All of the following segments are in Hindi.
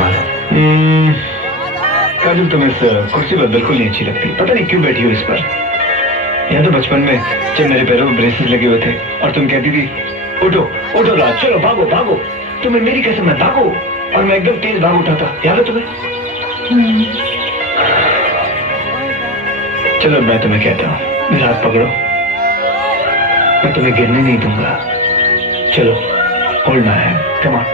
संभाला। काजल, तुम इस कुर्सी पर बिल्कुल नहीं अच्छी लगती। पता नहीं क्यों बैठी हो इस पर। यहाँ तो बचपन में जब मेरे पैरों में ब्रेसेस लगे हुए थे और तुम कहती थी उठो उठो राज, चलो भागो भागो, तुम्हें मेरी कसम है भागो, और मैं एकदम तेज भाग उठा था। याद है तुम्हें? चलो मैं तुम्हें कहता हूँ, मेरा हाथ पकड़ो, मैं तुम्हें गिरने नहीं दूंगा। चलो hold my hand, come on.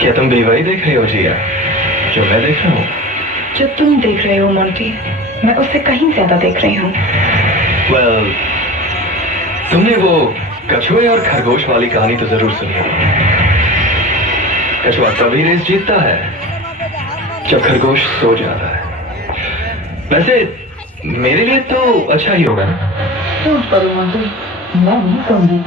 क्या तुम बेवही देख रहे हो जिया, जो मैं देख रहा हूँ? जो तुम देख रहे हो मोंटी, मैं उससे कहीं ज्यादा देख रही हूँ। well, तुमने वो कछुए और खरगोश वाली कहानी तो जरूर सुनी होगी। कछुआ तभी रेस जीतता है जब खरगोश सो जाता है। वैसे मेरे लिए तो अच्छा ही होगा ना? झूठ करो मोंटी, मैं नहीं कहूंगी।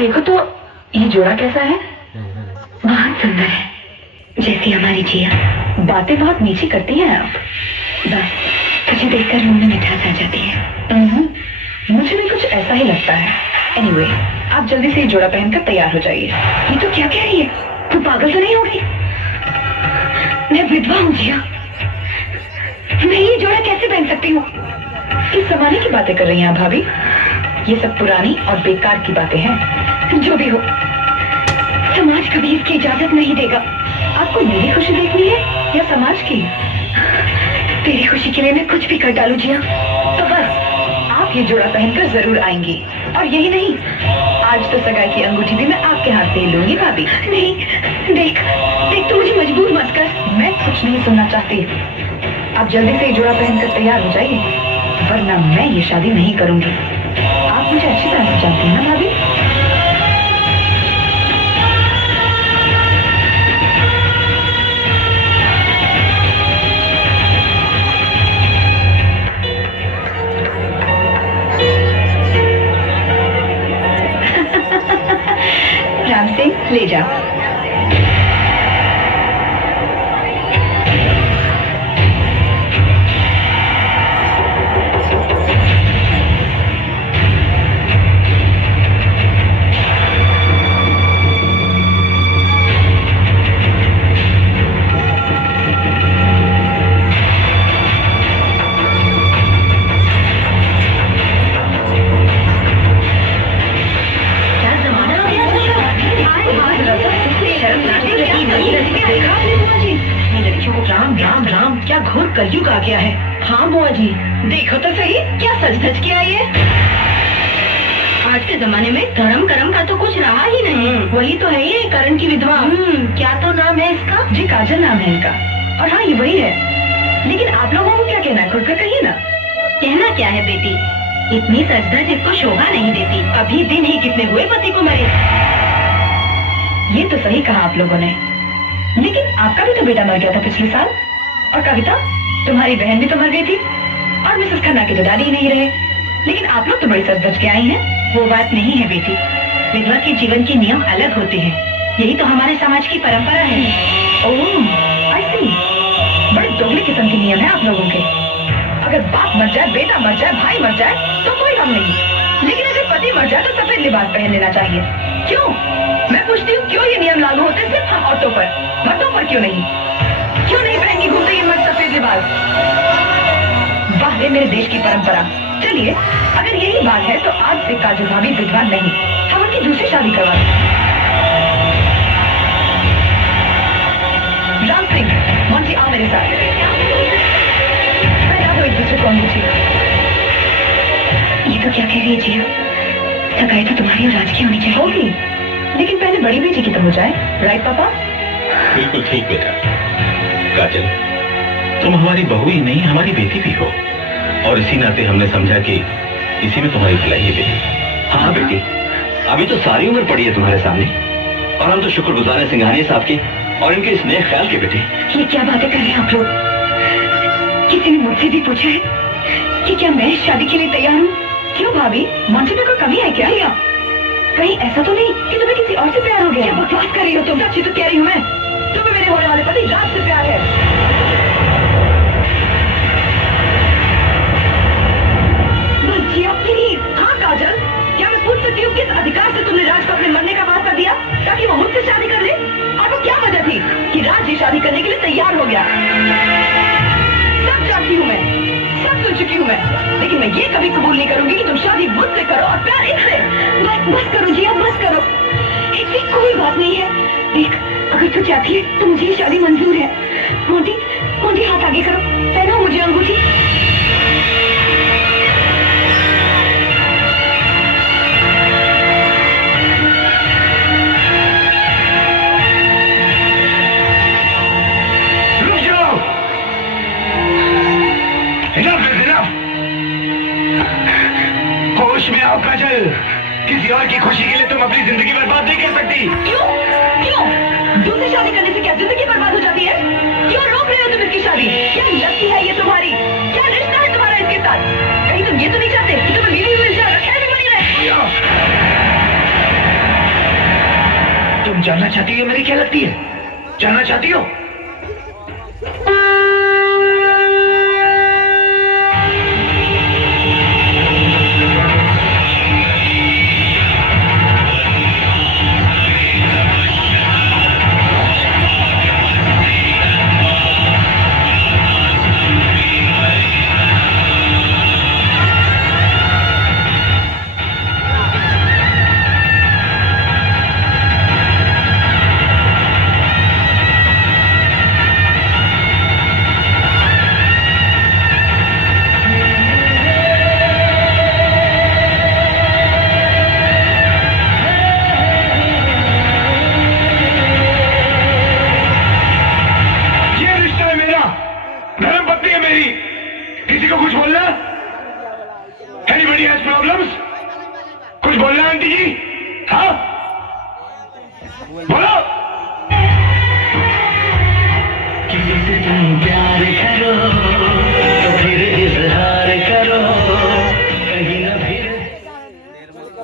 देखो तो ये जोड़ा कैसा है? बहुत सुंदर है, जैसी हमारी जिया। बातें बहुत मीठी करती हैं आप। बस तुझे देखकर मुंह में मिठास आ जाती है। मुझे भी कुछ ऐसा ही लगता है। एनीवे, आप जल्दी से ये जोड़ा पहनकर तैयार हो जाइए। ये तो क्या कह रही है? तू पागल तो नहीं हो गई? मैं विधवा हूँ जिया, मैं ये जोड़ा कैसे पहन सकती हूँ? किस जमाने की बातें कर रही हैं आप भाभी? ये सब पुरानी और बेकार की बातें हैं। जो भी हो, समाज कभी इसकी इजाजत नहीं देगा। आपको मेरी खुशी देखनी है या समाज की? तेरी खुशी के लिए मैं कुछ भी कर डालूं जिया। तो बस आप ये जोड़ा पहनकर जरूर आएंगी। और यही नहीं, आज तो सगाई की अंगूठी भी मैं आपके हाथ से ही लूंगी भाभी। नहीं, देख देख, तू मुझे मजबूर मत कर। मैं कुछ नहीं सुनना चाहती। आप जल्दी से ये जोड़ा पहनकर तैयार हो जाइए, वरना मैं ये शादी नहीं करूंगी। आप मुझे अच्छी तरह से जानती हैं ना भाभी? राम सिंह, ले जाओ। राम राम राम, क्या घोर कलयुग आ गया है। हाँ बुआ जी, देखो तो सही, क्या सच धज के आई है। आज के जमाने में धर्म कर्म का तो कुछ रहा ही नहीं। वही तो है ये करण की विधवा। क्या तो नाम है इसका? जी, काजल नाम है इनका। और हाँ, ये वही है। लेकिन आप लोगों को क्या कहना है, खुलकर कहिए ना। कहना क्या है बेटी, इतनी सच धज इसको शोभा नहीं देती। अभी दिन ही कितने हुए पति को मरे। ये तो सही कहा आप लोगों ने, लेकिन आपका भी तो बेटा मर गया था पिछले साल। और कविता, तुम्हारी बहन भी तो मर गई थी। और मिसेस खन्ना के तो दादी ही नहीं रहे। लेकिन आप लोग तो बड़ी सच धज के आई हैं। वो बात नहीं है बेटी, विधवा के जीवन के नियम अलग होते हैं। यही तो हमारे समाज की परंपरा है। ओह, आई सी। बड़े दोगले किस्म के नियम है आप लोगों के। अगर बाप मर जाए, बेटा मर जाए, भाई मर जाए तो कोई गम नहीं, लेकिन अगर पति मर जाए तो सफेद लिबास पहन लेना चाहिए। क्यों? मैं पूछती हूँ, क्यों ये नियम लागू होते सिर्फ हम औरतों पर, मर्दों पर क्यों नहीं? क्यों नहीं पहन के घूमते ये मर्द सफेद लिबास? वाह रे मेरे देश की परंपरा। चलिए, अगर यही बात है तो आज से काजल भाभी विधवा नहीं, हम उनकी दूसरी शादी करवा दें। राम सिंह, मोंटी, आओ मेरे साथ। पहला तो एक दूसरे को अंगूठी। ये तो क्या कह रही है जिया? सगाई तो तुम्हारी और राज की होनी चाहिए। होगी, लेकिन पहले बड़ी बेटी की तो हो जाए। राइट पापा? बिल्कुल ठीक बेटा। काजल, तुम हमारी बहू ही नहीं, हमारी बेटी भी हो, और इसी नाते हमने समझा कि इसी में तुम्हारी भलाई है बेटी। हाँ बेटी, अभी तो सारी उम्र पड़ी है तुम्हारे सामने, और हम तो शुक्रगुजार हैं सिंघानिया साहब के और इनके इस नेक ख्याल के बेटे। ये क्या बातें कर रहे हैं आप लोग? किसी ने मुझसे भी पूछा है कि क्या मैं इस शादी के लिए तैयार हूँ? क्यों भाभी, मोंटी में कोई कमी है क्या? कहीं ऐसा तो नहीं कि तुम्हें किसी और से प्यार हो गया? क्या बकवास कर रही हो तुम? सच्ची तो कह रही हूँ मैं, तुम्हें मेरे होने वाले पति राज से प्यार है। हाँ काजल, क्या मैं पूछ सकती हूँ किस अधिकार से तुमने राज को अपने मरने का वास्ता दिया ताकि वो मुझसे शादी कर ले? और वो क्या वजह थी कि राज ये शादी करने के लिए तैयार हो गया? सब जानती हूँ मैं, सब सुन चुकी हूँ मैं, लेकिन मैं ये कभी कबूल नहीं करूंगी कि तुम शादी मुझसे करो और प्यार इससे। बस करो जिया, बस करो। इससे कोई बात नहीं है। देख, अगर तू चाहती है तो मुझे ये शादी मंजूर है। मोंटी, मोंटी हाथ आगे करो, पहनाओ मुझे अंगूठी। होश में आओ काजल, किसी और की खुशी के लिए तुम अपनी जिंदगी बर्बाद नहीं कर सकती। क्यों? क्यों? दूसरी शादी करने से क्या जिंदगी बर्बाद हो जाती है? क्यों रोक रहे हो तुम इसकी शादी? क्या लगती है ये तुम्हारी? क्या रिश्ता है तुम्हारा इसके साथ? कहीं तुम ये तो नहीं चाहते कि तुम्हें मिली हुई रखें भी बनी रहे? रही हो? किसी को कुछ बोलना? Anybody has problems? कुछ बोलना आंटी जी? हाँ? बोलो। किसी तुम प्यार करो तो फिर इजहार करो कहीं ना फिर।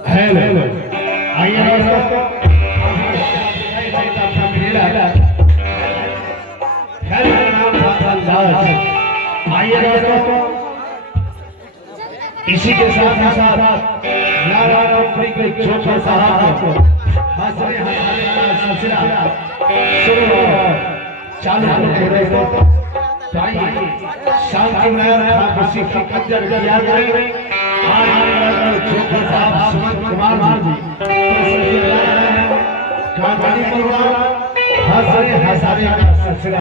हेलो आइए दोस्तों आइए दोस्तों इसी के साथ नारा कंपनी के छोटे साहब को हंसने हंसने का सिलसिला शुरू चालू हो दोस्तों। आइए शांति में खुशी की कदर किया करें। आज छोटे साहब सुमन कुमार जी कहानी हंसने हंसने का सिलसिला